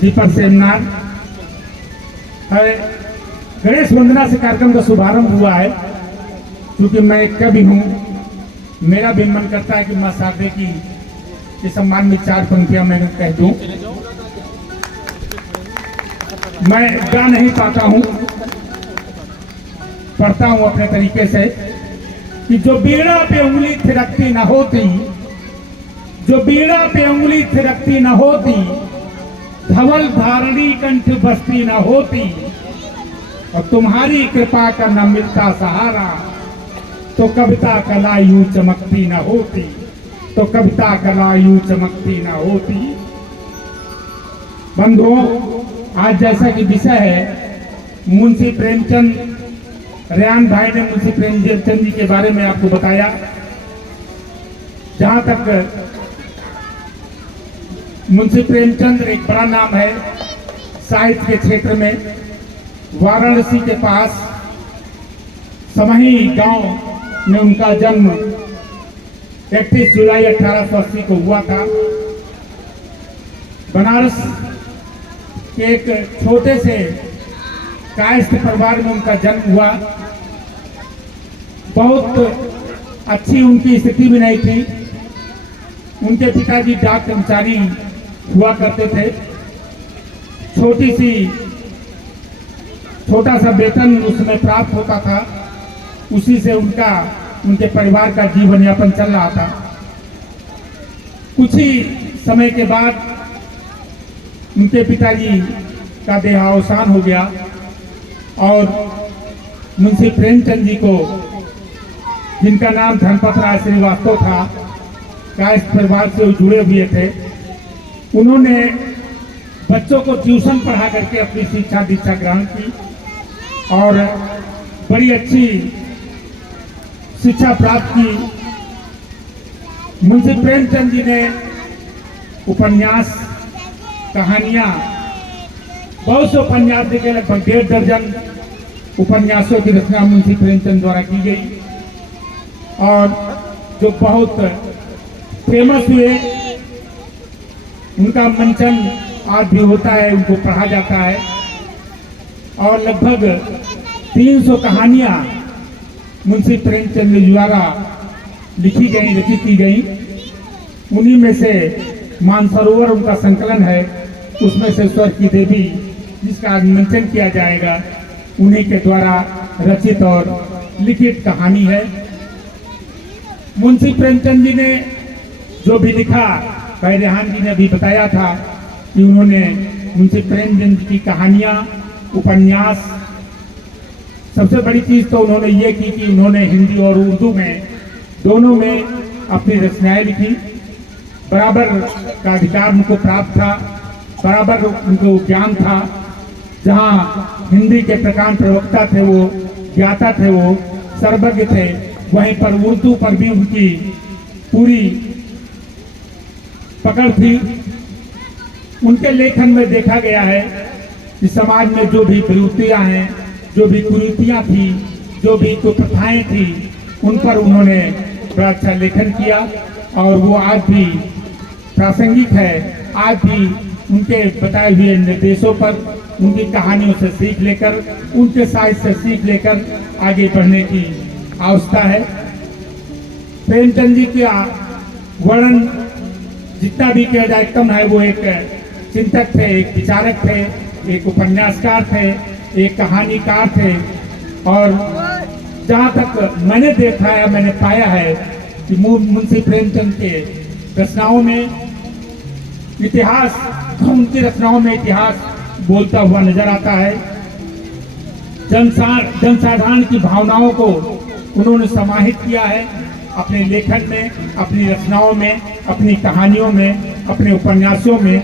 दीपक seminar है। गणेश वंदना से कार्यक्रम का शुभारंभ हुआ है। क्योंकि मैं एक कवि हूँ, मेरा भी मन करता है कि माँ शारदे की के सम्मान में 4 पंक्तियां मैं कह दूं। मैं गा नहीं पाता हूँ, पढ़ता हूँ अपने तरीके से कि जो बीड़ा पे उंगली थिरकती न होती, जो बीड़ा पे उंगली थिरकती न होती, धवल धारणी कंठ बसती न होती, और तुम्हारी कृपा का न मिलता सहारा, तो कविता कला यूं चमकती न होती, तो कविता कला यूं चमकती न होती। बंधुओं, आज जैसा कि विषय है मुंशी प्रेमचंद, रेहान भाई ने मुंशी प्रेमचंद जी के बारे में आपको बताया। जहां तक मुंशी प्रेमचंद एक बड़ा नाम है साहित्य के क्षेत्र में। वाराणसी के पास समही गांव में उनका जन्म 31 जुलाई 1880 को हुआ था। बनारस के एक छोटे से कायस्थ परिवार में उनका जन्म हुआ। बहुत अच्छी उनकी स्थिति भी नहीं थी। उनके पिताजी डाक कर्मचारी हुआ करते थे। छोटा सा वेतन उसमें प्राप्त होता था, उसी से उनके परिवार का जीवन यापन चल रहा था। कुछ ही समय के बाद उनके पिताजी का देहावसान हो गया और मुंशी प्रेमचंद जी को, जिनका नाम धनपत राय श्रीवास्तव था, कायस्थ परिवार से जुड़े हुए थे, उन्होंने बच्चों को ट्यूशन पढ़ा करके अपनी शिक्षा दीक्षा ग्रहण की और बड़ी अच्छी शिक्षा प्राप्त की। मुंशी प्रेमचंद जी ने उपन्यास, कहानियां, बहुत से उपन्यास लिखे, लगभग 1.5 दर्जन उपन्यासों की रचना मुंशी प्रेमचंद द्वारा की गई और जो बहुत फेमस हुए। उनका मंचन आज भी होता है, उनको पढ़ा जाता है और लगभग 300 कहानियां मुंशी प्रेमचंद द्वारा लिखी गई, रचित की गई। उन्हीं में से मानसरोवर उनका संकलन है, उसमें से स्वर की देवी, जिसका आज मंचन किया जाएगा, उन्हीं के द्वारा रचित और लिखित कहानी है। मुंशी प्रेमचंद जी ने जो भी लिखा, भाई रेहान जी ने अभी बताया था कि उन्होंने मुंशी प्रेमचंद की कहानियां, उपन्यास, सबसे बड़ी चीज तो उन्होंने ये की कि उन्होंने हिंदी और उर्दू में दोनों में अपनी रचनाएं लिखी। बराबर का अधिकार उनको प्राप्त था, बराबर उनको ज्ञान था। जहाँ हिंदी के प्रकांड प्रवक्ता थे, वो ज्ञाता थे, वो सर्वज्ञ थे, वहीं पर उर्दू पर भी उनकी पूरी पकड़ थी। उनके लेखन में देखा गया है कि समाज में जो भी प्रवृत्तियां हैं, जो भी कुरीतियां थी, जो भी कुप्रथाएं थी, उन पर उन्होंने बड़ा अच्छा लेखन किया और वो आज भी प्रासंगिक है। आज भी उनके बताए हुए निर्देशों पर, उनकी कहानियों से सीख लेकर, उनके साहित्य से सीख लेकर आगे बढ़ने की आवश्यकता है। प्रेमचंद जी का वर्णन जितना भी किया जाए कम है। वो एक चिंतक थे, एक विचारक थे, एक उपन्यासकार थे, एक कहानीकार थे और जहाँ तक मैंने देखा है, मैंने पाया है कि मुंशी प्रेमचंद के रचनाओं में इतिहास, उनकी रचनाओं में इतिहास बोलता हुआ नजर आता है। जनसाधारण की भावनाओं को उन्होंने समाहित किया है अपने लेखन में, अपनी रचनाओं में, अपनी कहानियों में, अपने उपन्यासों में।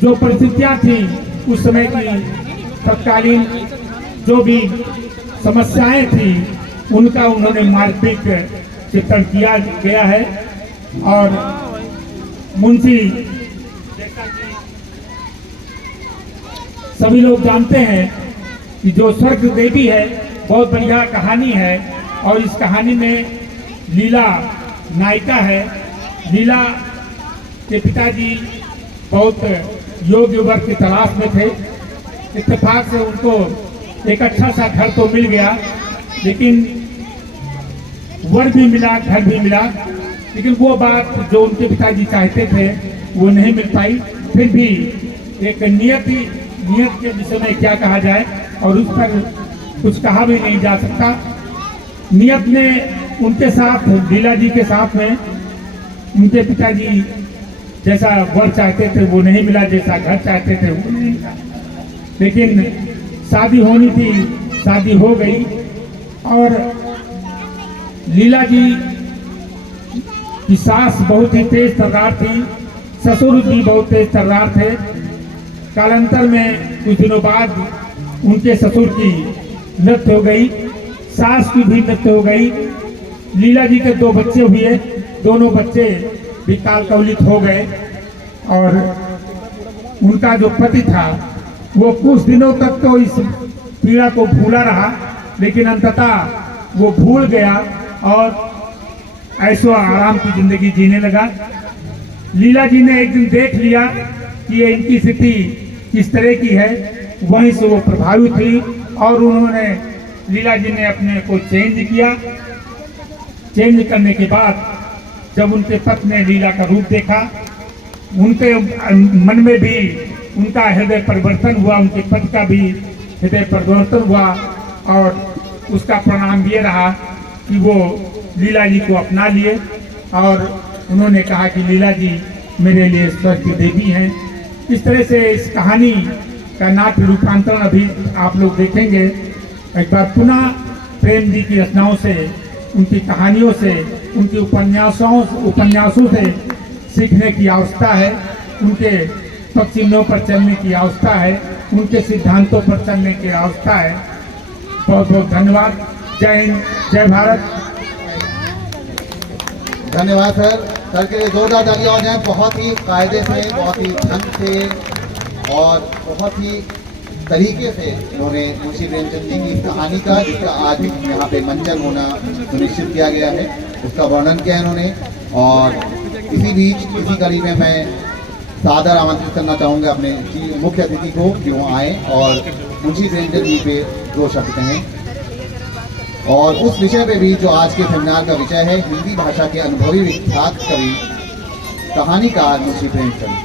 जो परिस्थितियां थी उस समय की, तत्कालीन जो भी समस्याएं थी, उनका उन्होंने मार्मिक चित्रण किया गया है। और मुंशी, जैसा कि सभी लोग जानते हैं कि जो स्वर्ग देवी है, बहुत बढ़िया कहानी है और इस कहानी में लीला नायिका है। लीला के पिताजी बहुत योग्य वर्ग की तलाश में थे। इत्तेफाक से उनको एक अच्छा सा घर तो मिल गया, लेकिन वर भी मिला, घर भी मिला, लेकिन वो बात जो उनके पिताजी चाहते थे वो नहीं मिल पाई। फिर भी एक नियत के विषय में क्या कहा जाए, और उस पर कुछ कहा भी नहीं जा सकता। नियत ने उनके साथ, लीला जी के साथ में, उनके पिताजी जैसा वर चाहते थे वो नहीं मिला, जैसा घर चाहते थे वो नहीं मिला। लेकिन शादी होनी थी, शादी हो गई। और लीला जी की सास बहुत ही तेज तर्रार थी, ससुर भी बहुत तेज तर्रार थे। कालांतर में कुछ दिनों बाद उनके ससुर की मृत्यु हो गई, सास की भी मृत्यु हो गई। लीला जी के 2 बच्चे हुए, दोनों बच्चे भी काल कवलित हो गए। और उनका जो पति था वो कुछ दिनों तक तो इस पीड़ा को भूला रहा, लेकिन अंततः वो भूल गया और ऐशो आराम की जिंदगी जीने लगा। लीला जी ने एक दिन देख लिया कि ये इनकी स्थिति किस तरह की है, वहीं से वो प्रभावित हुई और उन्होंने, लीला जी ने अपने को चेंज किया। चेंज करने के बाद जब उनके पति ने लीला का रूप देखा, उनके मन में भी उनका हृदय परिवर्तन हुआ, उनके पति का भी हृदय परिवर्तन हुआ। और उसका परिणाम ये रहा कि वो लीला जी को अपना लिए और उन्होंने कहा कि लीला जी मेरे लिए स्वर्ग की देवी हैं। इस तरह से इस कहानी का नाट्य रूपांतरण अभी आप लोग देखेंगे। एक बार पुनः प्रेम जी की रचनाओं से, उनकी कहानियों से, उनके उपन्यासों से सीखने की आवश्यकता है, उनके पक्षियों पर चलने की आवश्यकता है, उनके सिद्धांतों पर चलने की आवश्यकता है। बहुत बहुत धन्यवाद। जय हिंद, जय भारत। धन्यवाद सर के लिए जोरदार तालियां हो जाए। बहुत ही कायदे से, बहुत ही ढंग से और बहुत ही तरीके से इन्होंने मुंशी प्रेमचंद जी की इस कहानी का, जिसका आज यहाँ पे मंचन होना सुनिश्चित किया गया है, उसका वर्णन किया इन्होंने। और इसी बीच इसी कड़ी में मैं सादर आमंत्रित करना चाहूँगा अपने मुख्य अतिथि को कि वो आए और मुंशी प्रेमचंद जी पे 2 शब्द कहें। और उस विषय पे भी जो आज के सेमिनार का विषय है, हिंदी भाषा के अनुभवी विख्यात कवि, कहानीकार मुंशी प्रेमचंद।